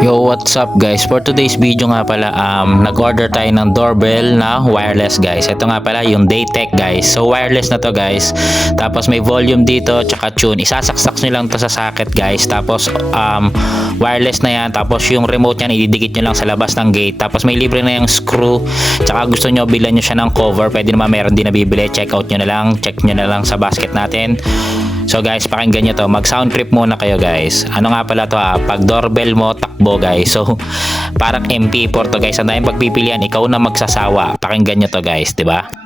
Yo, what's up guys? For today's video nga pala, nag-order tayo ng doorbell na wireless guys. Ito nga pala yung Daytech guys. So wireless na to guys. Tapos may volume dito, tsaka tune. Isasaksak nyo lang to sa socket guys. Tapos wireless na yan. Tapos yung remote yan, ididikit nyo lang sa labas ng gate. Tapos may libre na yung screw. Tsaka gusto nyo, bilan nyo siya ng cover. Pwede naman meron din nabibili. Check out nyo na lang. Check nyo na lang sa basket natin. So guys, pakinggan nyo to. Mag sound trip muna kayo guys. Ano nga pala to pag doorbell mo, takbo guys. So parang MP4 to guys. Ang daming pagpipilian, ikaw na magsasawa. Pakinggan nyo to guys, 'di ba?